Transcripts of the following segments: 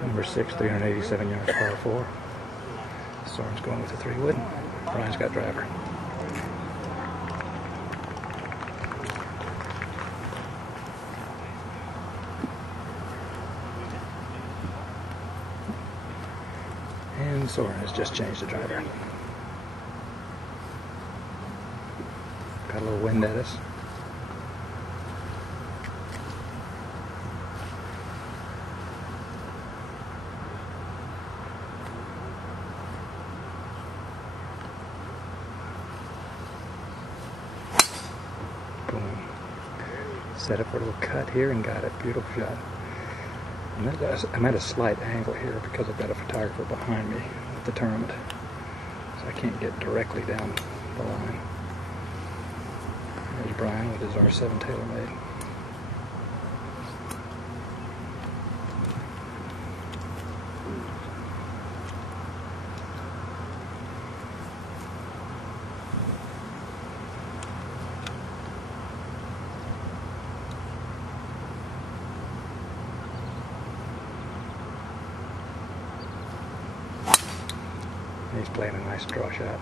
Number 6, 387 yards, par 4. Soren's going with a 3-wood. Brian's got driver. And Soren has just changed the driver. Got a little wind at us. Boom. Set up for a little cut here and got it. Beautiful shot. I'm at a slight angle here because I've got a photographer behind me at the tournament, so I can't get directly down the line. There's Brian with his R7 TaylorMade. He's playing a nice draw shot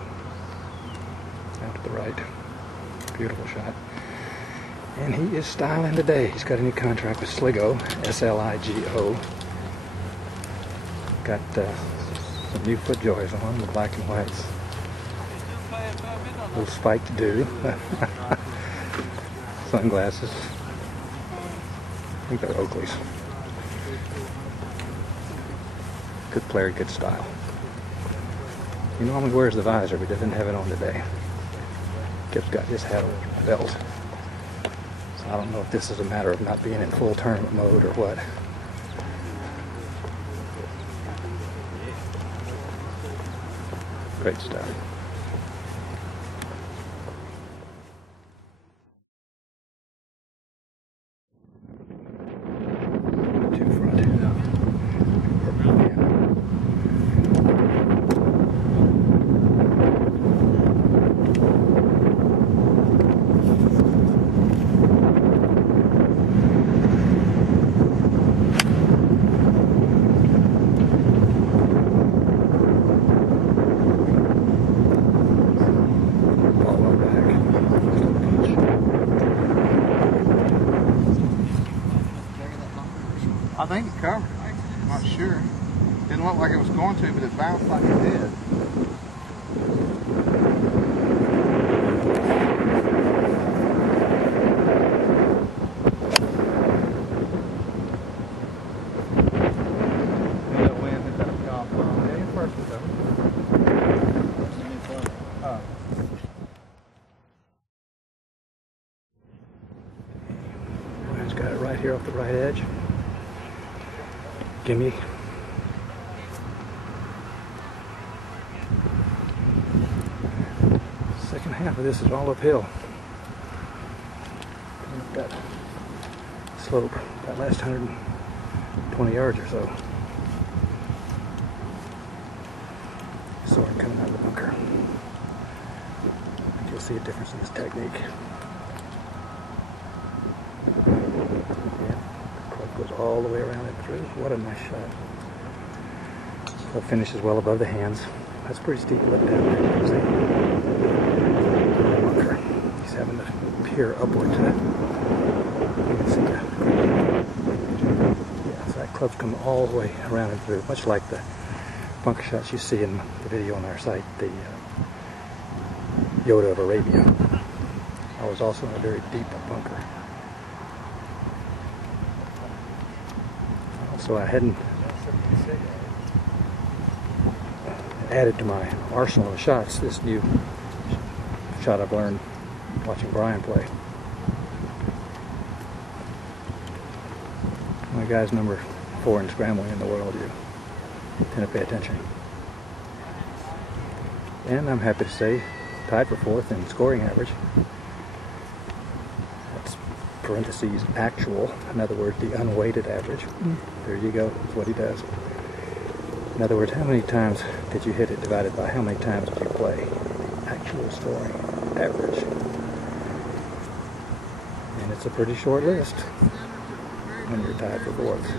out to the right. Beautiful shot. And he is styling today. He's got a new contract with Sligo, S-L-I-G-O. Got some new foot joys on, the black and whites. A little spiked dew. Sunglasses. I think they're Oakleys. Good player, good style. He normally wears the visor, but he doesn't have it on today. Kip's got his hat on the belt. So I don't know if this is a matter of not being in full tournament mode or what. Great stuff. I think it covered it. I'm not sure. Didn't look like it was going to, but it bounced like it did. Brian's got it right here off the right edge. Gimme. Second half of this is all uphill. I've got slope, that last 120 yards or so. Soren coming out of the bunker. I think you'll see a difference in his technique. Goes all the way around and through. What a nice shot. Club finishes well above the hands. That's a pretty steep lip down there. There's the bunker. He's having to peer upward to that. You can see that. Yeah, so that club's come all the way around and through, much like the bunker shots you see in the video on our site, the Yoda of Arabia. I was also in a very deep bunker. So I hadn't added to my arsenal of shots this new shot I've learned watching Brian play. My guy's number 4 in scrambling in the world. You tend to pay attention. And I'm happy to say, tied for 4th in scoring average. That's parentheses actual, in other words, the unweighted average. There you go, that's what he does. In other words, how many times did you hit it divided by how many times did you play? Actual scoring average. And And it's a pretty short list when you're tied for fourth.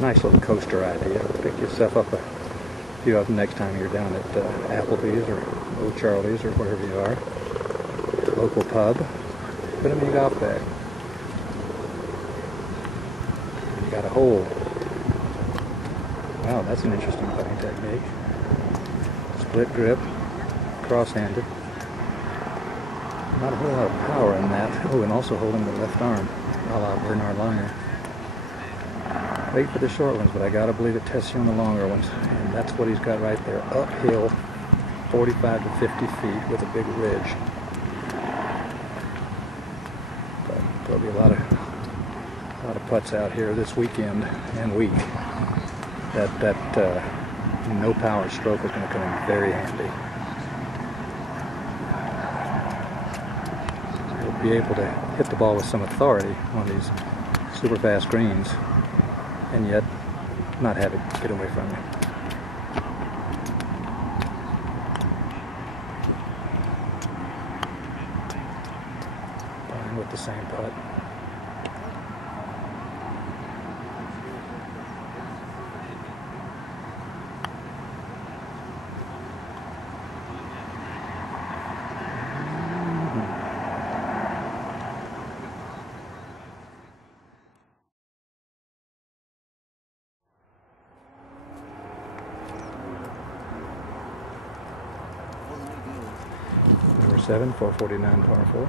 Nice little coaster idea. Pick yourself up a few of them next time you're down at Applebee's or Old Charlie's or wherever you are. Local pub. Put them in your golf bag. You got a hole. Wow, that's an interesting putting technique. Split grip, cross-handed. Not a whole lot of power in that. Oh, and also holding the left arm, a la Bernard Langer. Wait for the short ones, but I gotta believe it tests you on the longer ones. And that's what he's got right there. Uphill, 45 to 50 feet with a big ridge. But there'll be a lot of putts out here this weekend and week. That no power stroke is going to come in very handy. You'll be able to hit the ball with some authority on these super fast greens, and yet not have it get away from you. Fine with the same putt. Number 7, 449 par 4.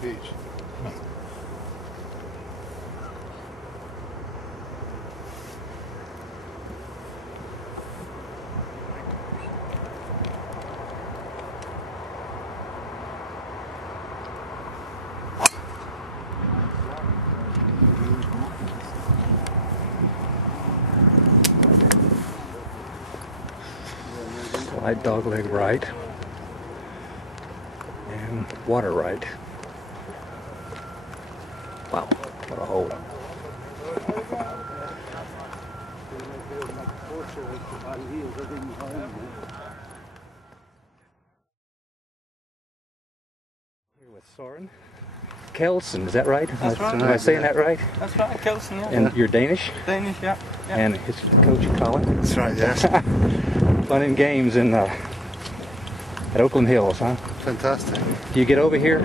Beach. Slight dogleg right and water right. Wow, what a hole. Here with Soren Kelsen, is that right? That's right. Am I saying that right? That's right, Kelsen, yeah. And you're Danish? Danish, yeah. And his coach, Colin? That's right, yes. Fun and games in at Oakland Hills, huh? Fantastic. Do you get over here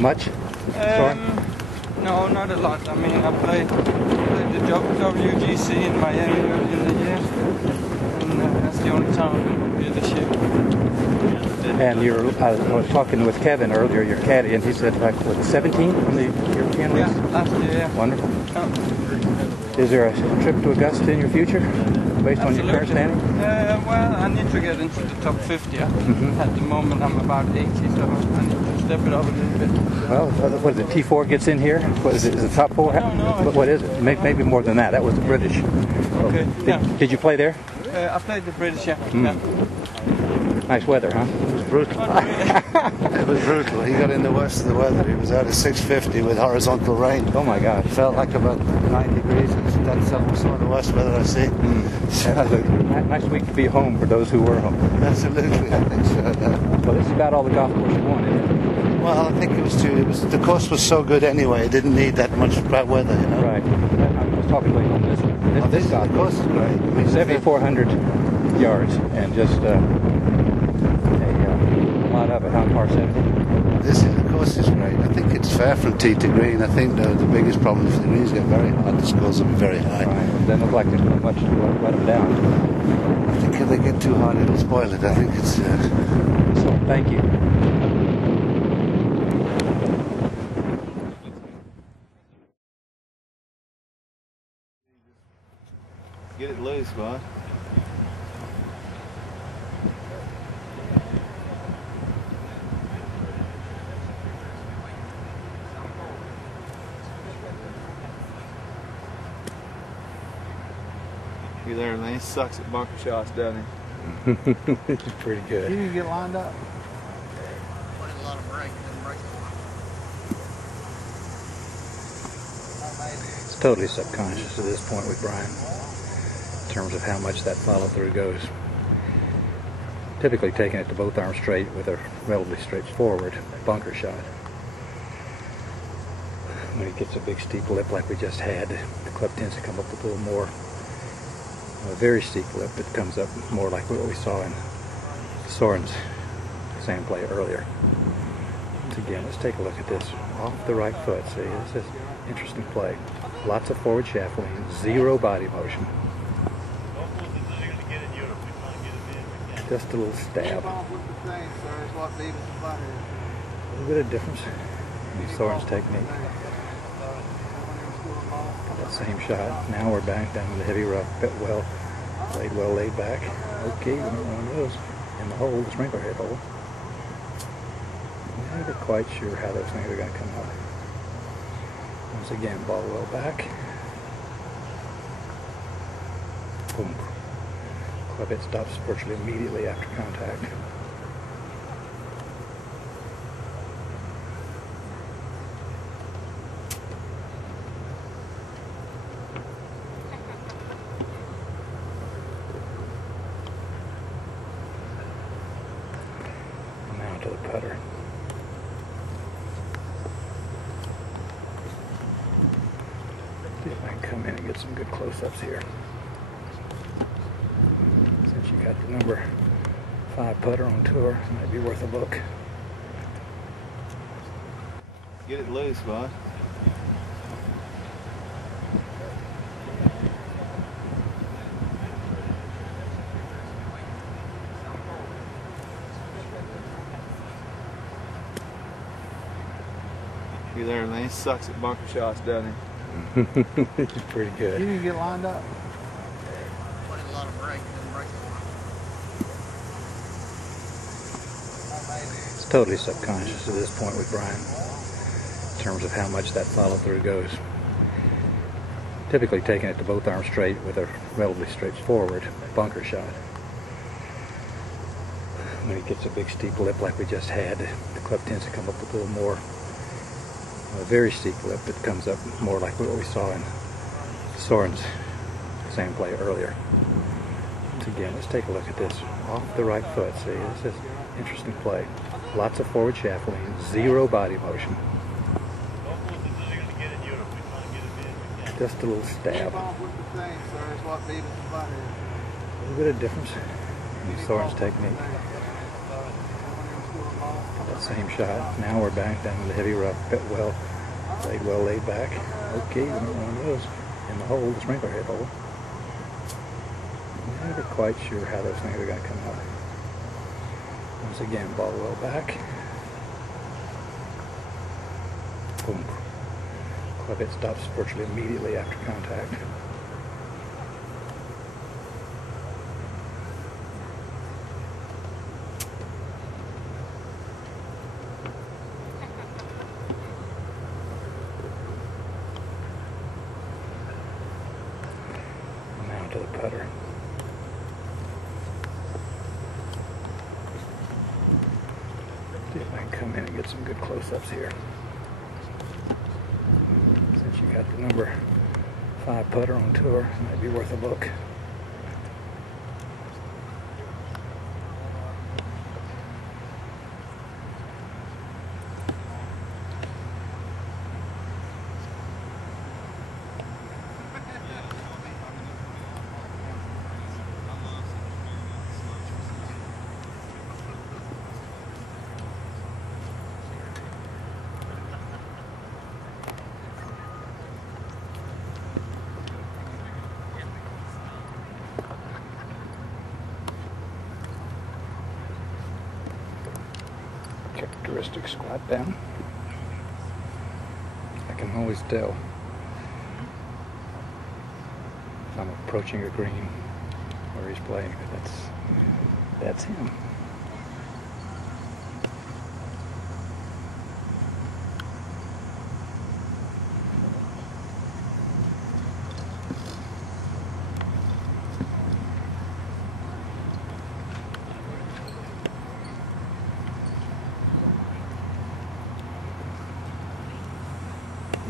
much? Soren? No, not a lot. I mean, I played the WGC in Miami early in the year, and that's the only time I'm here this year. And I was talking with Kevin earlier, your caddy, and he said, like, what, 17 on the European list? Yeah, last year, yeah. Wonderful. Oh. Is there a trip to Augusta in your future, based on your current standing? Well, I need to get into the top 50. At the moment, I'm about 80, so I need to step it up a little bit. Well, what is it, T4 gets in here? What is it, is it top 4? I don't know. What is it? Maybe more than that. That was the British. Okay, Did you play there? I played the British, yeah. Yeah. Nice weather, huh? It was brutal. It was brutal. He got in the worst of the weather. He was out at 650 with horizontal rain. Oh my God. It felt like about 9 degrees. That's some of the worst weather I've seen. That was a nice week to be home for those who were home. Absolutely, I think so. Yeah. Well, this is about all the golf course you wanted. Well, I think it was the course was so good anyway. It didn't need that much bad weather, you know. Right. was talking to him on this one. Oh, this shot. of course is great. I mean, 7,400 yards and just a lot of it. How par 70? This of course is great. I think it's fair from tee to green. I think the biggest problem is the greens get very hard. The scores will be very high. Right. It doesn't look like there's not much to let them down. I think if they get too hard, it'll spoil it. I think it's. So thank you. Get it loose, bud. You there, man? He sucks at bunker shots, doesn't he? It's pretty good. You didn't get lined up. Put in a lot of break, didn't break a lot. It's totally subconscious at this point with Brian in terms of how much that follow through goes. Typically taking it to both arms straight with a relatively straightforward bunker shot. When it gets a big steep lip like we just had, the club tends to come up with a little more. A very steep lip that comes up more like what we saw in Soren's sand play earlier. Once again, let's take a look at this off the right foot. See, this is interesting play. Lots of forward shaft lean, zero body motion. Just a little stab. A little bit of difference in Soren's technique. That same shot. Now we're back down to the heavy rough, bit well laid back. Okay, we don't want one of those in the hole, the sprinkler head hole. I'm not quite sure how those things are going to come out. Once again, ball well back. Boom. Club head stops virtually immediately after contact. To the putter. See if I can come in and get some good close-ups here. Since you got the number 5 putter on tour, it might be worth a look. Get it loose, bud. You there, man? He sucks at bunker shots, doesn't he? It's pretty good. You didn't get lined up. Put in a lot of break, didn't break a lot. It's totally subconscious at this point with Brian in terms of how much that follow through goes. Typically taking it to both arms straight with a relatively straightforward bunker shot. When it gets a big steep lip like we just had, the club tends to come up with a little more. A very steep lip that comes up more like what we saw in Soren's sand play earlier. Once again, let's take a look at this off the right foot. See, this is interesting play. Lots of forward shaft lean, zero body motion. Just a little stab. A little bit of difference in Soren's technique. That same shot. Now we're back down to the heavy rough, bit well laid back. Okay, we don't want one of those in the hole, the sprinkler head hole. I'm not quite sure how those things are going to come out. Once again, ball well back. Boom. Club head stops virtually immediately after contact. To the putter. See if I can come in and get some good close-ups here. Since you got the number 5 putter on tour, it might be worth a look. characteristic squat down. I can always tell if I'm approaching a green where he's playing. That's him.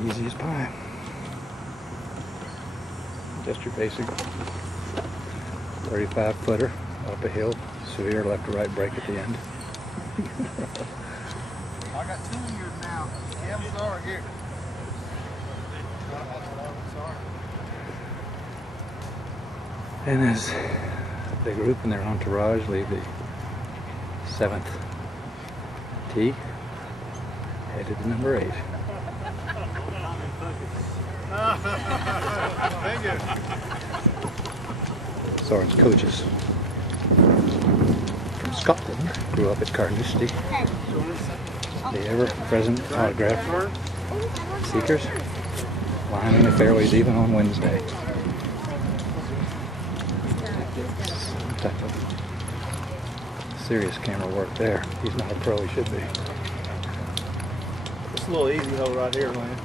Easy as pie. Just your basic 35 footer up a hill, severe left to right break at the end. I got 2 years now. Yeah, I'm sorry. Here. And as the group and their entourage leave the 7th tee, headed to number 8. Thank you. Soren's coaches from Scotland grew up at Carnoustie. The ever-present autograph seekers lining the fairways even on Wednesday. Some type of serious camera work there. He's not a pro, he should be. It's a little easy hole right here, man.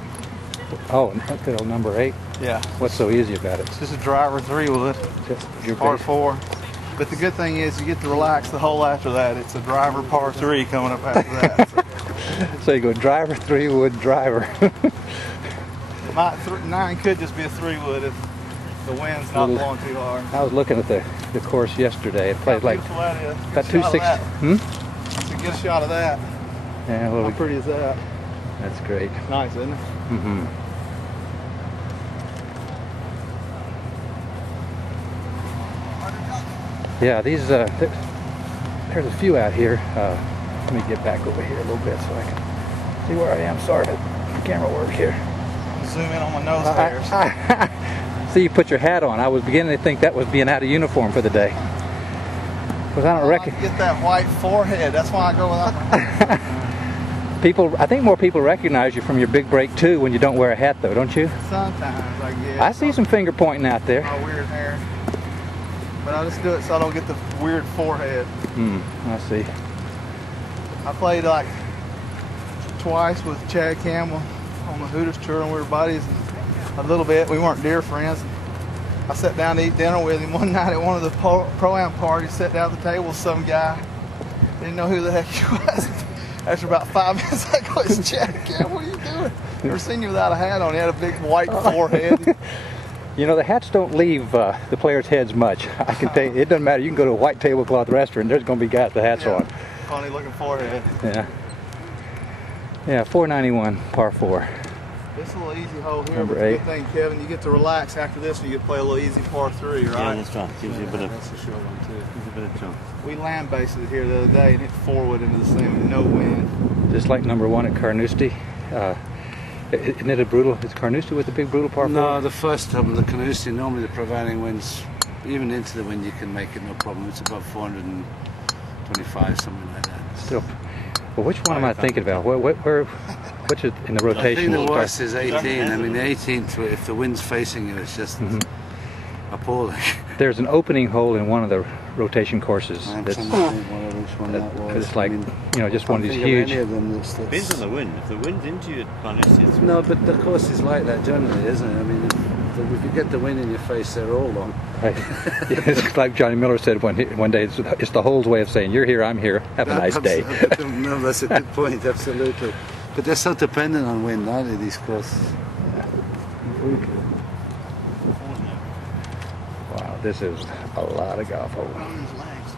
Oh, and good old number 8. Yeah. What's so easy about it? It's just a driver 3 wood. Just your Par base. 4. But the good thing is you get to relax the hole after that. It's a driver par 3 coming up after that. So you go driver, 3 wood, driver. 9 could just be a 3 wood if the wind's not blowing too hard. I was looking at the course yesterday. It played like about 260. It's a good shot of that. Yeah, a little. How pretty is that? That's great. Nice, isn't it? Mm-hmm. Yeah, these there's a few out here. Let me get back over here a little bit so I can see where I am. Sorry for camera work here. Zoom in on my nose hairs. See, you put your hat on. I was beginning to think that was being out of uniform for the day. Because I don't reckon. Get that white forehead. That's why I go without my hat. People, I think more people recognize you from your big break too when you don't wear a hat, though, don't you? Sometimes, I guess. I see some finger pointing out there. My weird hair. But I just do it so I don't get the weird forehead. I see. I played like twice with Chad Campbell on the Hooters tour, and we were buddies a little bit. We weren't dear friends. I sat down to eat dinner with him one night at one of the pro-am parties. Sat down at the table with some guy. Didn't know who the heck he was. After about 5 minutes, I go, "It's Chad Campbell. What are you doing? Never seen you without a hat on." He had a big white forehead. You know, the hats don't leave the players' heads much. I can tell you, it doesn't matter. You can go to a white tablecloth restaurant, there's going to be guys with hats on. Funny looking forehead. Yeah. Yeah, 491, par 4. This is a little easy hole here, Number but the 8. good thing, Kevin, you get to relax after this and you get to play a little easy par 3, right? Yeah, that's right. Gives you a bit of, That's a short one too. gives you a bit of jump. We land based it here the other day and hit forward into the sand with no wind. Just like number 1 at Carnoustie. Isn't it a brutal? Is Carnoustie with the big brutal par 4? No, the first time, the Carnoustie, normally the prevailing winds, even into the wind, you can make it no problem. It's about 425, something like that. Still. Well, which one am I thinking about? Which is in the I rotation? think the worst is 18. I mean, 18th, if the wind's facing you, it's just appalling. There's an opening hole in one of the rotation courses. I'm That's trying to think which one that was. it's like, I mean, just one of these can't think huge. any of them that's- Depends on the wind. If the wind's into you, it's No, but the course is like that generally, isn't it? I mean, if you get the wind in your face, they're all long. Right. It's like Johnny Miller said one day, it's the hole's way of saying, you're here, I'm here, have a nice day. No, that's a good point, absolutely. But they're so dependent on wind, aren't they, these courses? Wow, this is a lot of golf holes. Ronan's legs.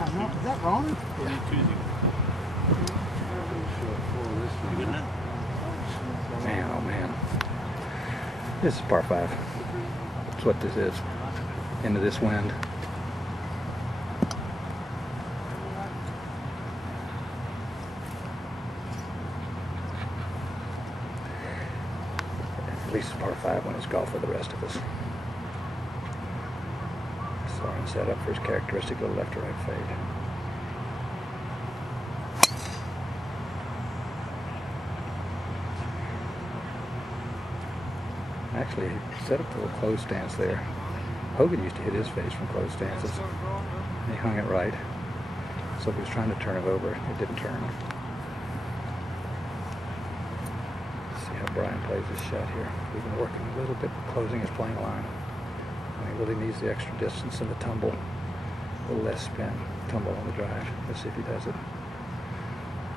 Is that Ronan? Man, oh man. This is par 5. That's what this is. Into this wind. At least it's par 5 when it's golf for the rest of us. Soren set up for his characteristic little left to right fade. Actually, he set up a little closed stance there. Hogan used to hit his face from closed stances. And he hung it right. So if he was trying to turn it over, it didn't turn. Let's see how Brian plays his shot here. We've been working a little bit closing his playing line. And he really needs the extra distance in the tumble. A little less spin. Tumble on the drive. Let's see if he does it.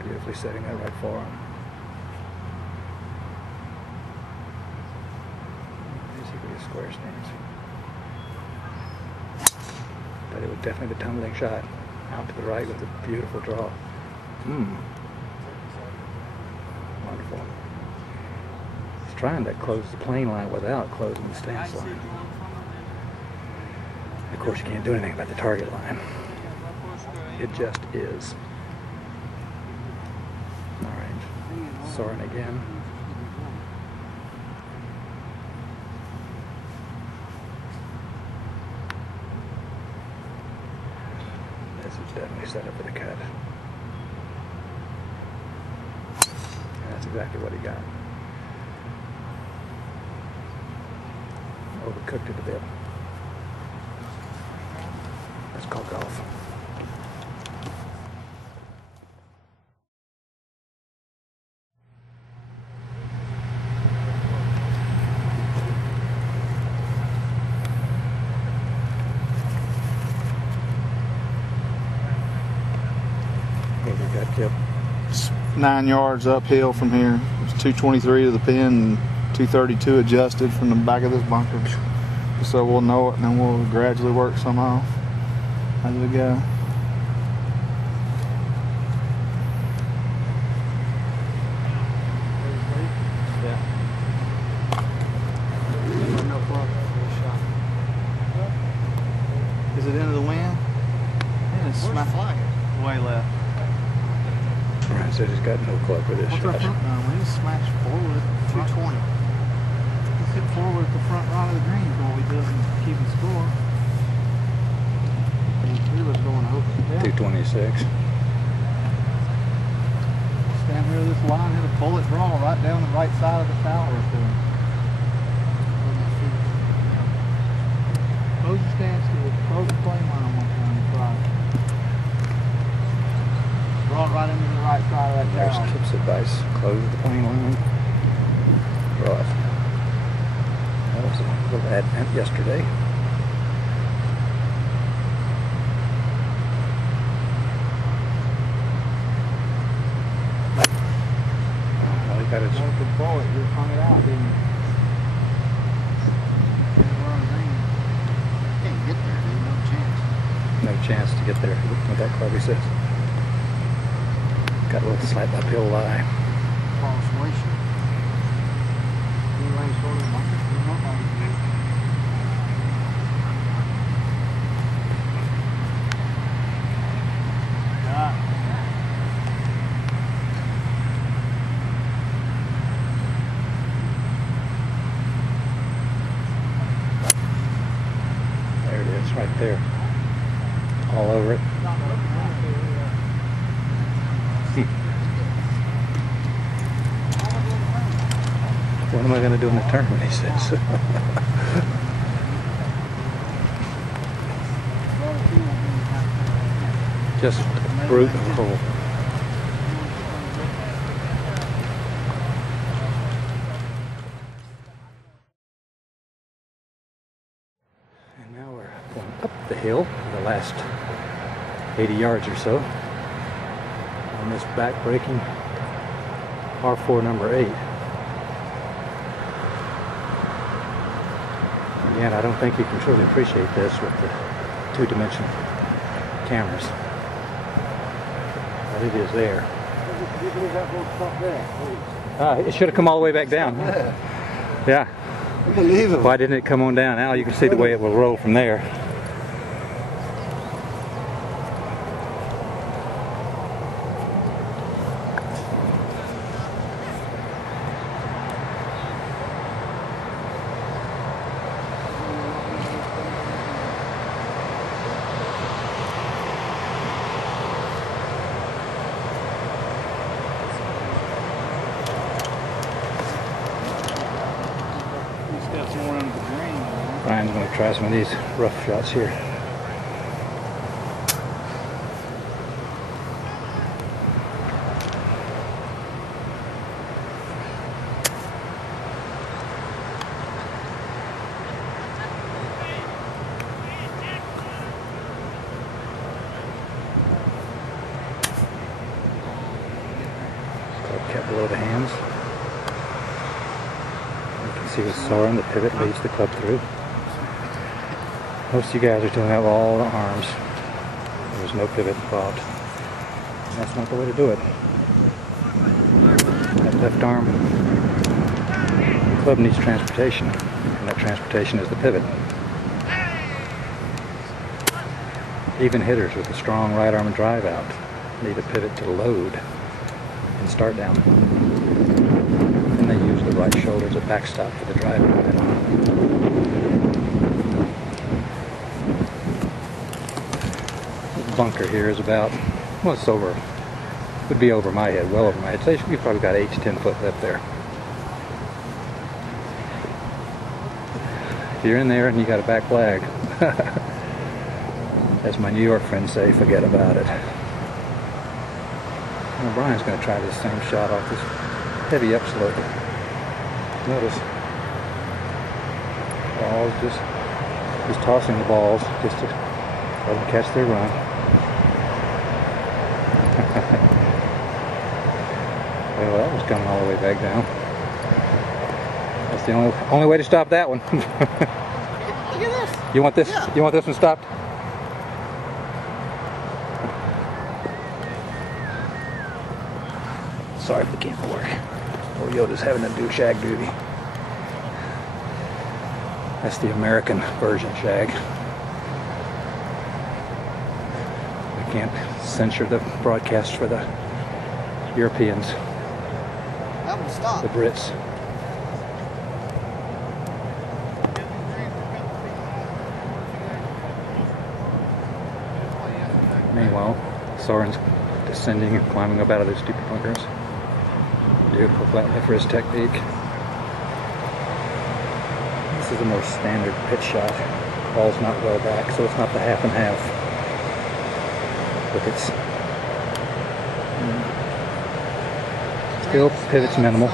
Beautifully setting that right forearm. Basically a square stance. But it was definitely the tumbling shot. Out to the right with a beautiful draw. Wonderful. He's trying to close the plane line without closing the stance line. Of course, you can't do anything about the target line. It just is. All right. Soren again. This is definitely set up for the cut. And that's exactly what he got. Overcooked it a bit. That's called golf. What we got, Kip? It's 9 yards uphill from here. It's 223 to the pin and 232 adjusted from the back of this bunker. So we'll know it and then we'll gradually work some off as we go. Is it into the wind? Yeah, it's flag. Way left. Brian said he's got no club for this What's shot. our front run? We just smash forward at 220. Let's hit forward at the front right of the green is what we do and keeping score. We was going over. Yeah. 226. Stand here, this line hit a bullet draw right down the right side of the tower up there. Close your stance to the close the plane line one time and try. Draw it right into the right side of that There's tower. Kip's advice. Close the plane line. Draw it. That was a little advent yesterday. All he got is One could throw it, you hung it out, didn't you? Can't get there, dude, no chance. no chance to get there with that club, he says. Got a little slight uphill lie. False waist. Anybody's holding bunker, nobody. There it is, right there. All over it. What am I going to do in the tournament, he says. Just brutal. And now we're going up the hill, the last 80 yards or so, on this back-breaking par4 number 8. Again, I don't think you can truly appreciate this with the two-dimensional cameras. But it is there. It should have come all the way back down. Yeah. Unbelievable. Why didn't it come on down? Now you can see the way it will roll from there. Brian's going to try some of these rough shots here. Kept below the hands. You can see with Soren, the pivot leads the club through. Most of you guys are doing that with all the arms. There's no pivot involved. And that's not the way to do it. That left arm, the club needs transportation, and that transportation is the pivot. Even hitters with a strong right arm and drive out need a pivot to load and start down. And they use the right shoulder as a backstop for the drive. The bunker here is about, well, it's over, would be over my head, well over my head. So you've probably got 8 to 10 foot left there. If you're in there and you got a back flag, as my New York friends say, forget about it. Well, Brian's going to try this same shot off this heavy upslope. Notice, balls just tossing the balls just to let them catch their run. Well, that was coming all the way back down. That's the only way to stop that one. Look at this. You want this? Yeah. You want this one stopped? Sorry for the camera work. Poor Yoda's having to do shag duty. That's the American version shag. We can't censor the broadcast for the Europeans, That one stopped. the Brits. Meanwhile, Soren's descending and climbing up out of those stupid bunkers. Beautiful flat left wrist technique. This is the most standard pitch shot. Ball's not well back, so it's not the half and half. Look, it's still pivots minimal.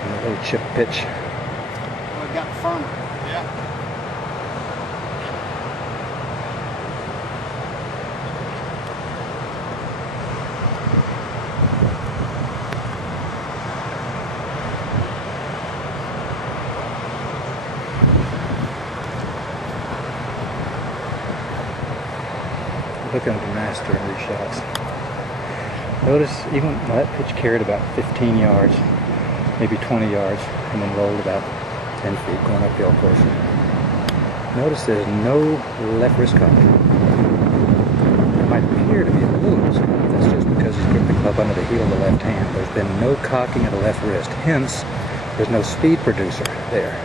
And a little chip pitch. Well, it got firmer. Yeah. Look at the master of these shots. Notice even that pitch carried about 15 yards, maybe 20 yards, and then rolled about 10 feet going uphill, of course. Notice there's no left wrist cock. It might appear to be a little loose. That's just because he's gripped the club under the heel of the left hand. There's been no cocking of the left wrist. Hence, there's no speed producer there.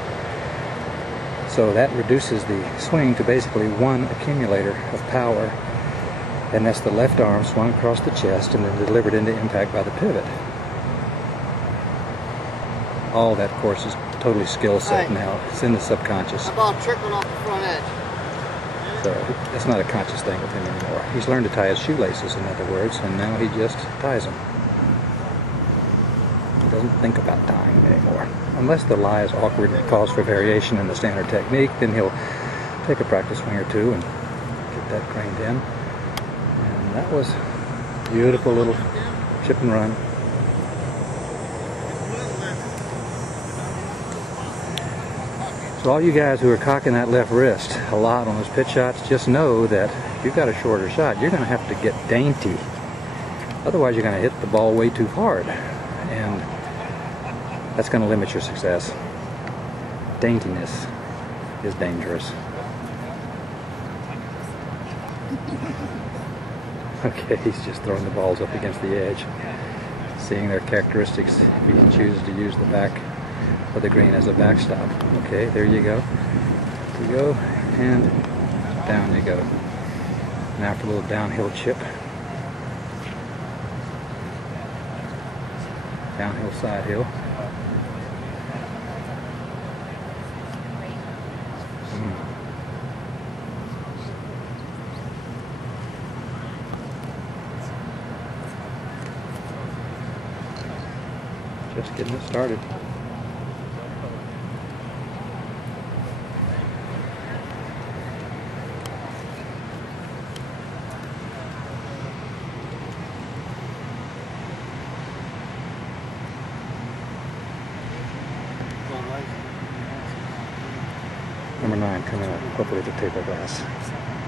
So that reduces the swing to basically one accumulator of power. And that's the left arm swung across the chest and then delivered into impact by the pivot. All that, of course, is totally skill set now. It's in the subconscious. That ball trickling off the front edge. So that's not a conscious thing with him anymore. He's learned to tie his shoelaces, in other words, and now he just ties them. He doesn't think about tying them anymore. Unless the lie is awkward and calls for variation in the standard technique, then he'll take a practice swing or two and get that craned in. And that was a beautiful little chip and run. So all you guys who are cocking that left wrist a lot on those pitch shots, just know that if you've got a shorter shot, you're going to have to get dainty. Otherwise, you're going to hit the ball way too hard. And that's going to limit your success. Daintiness is dangerous. Okay, he's just throwing the balls up against the edge. Seeing their characteristics, if he chooses to use the back of the green as a backstop. Okay, there you go. There you go, and down you go. Now for a little downhill chip. Downhill, side hill. Just getting it started. Number 9 coming up, hopefully the table glass.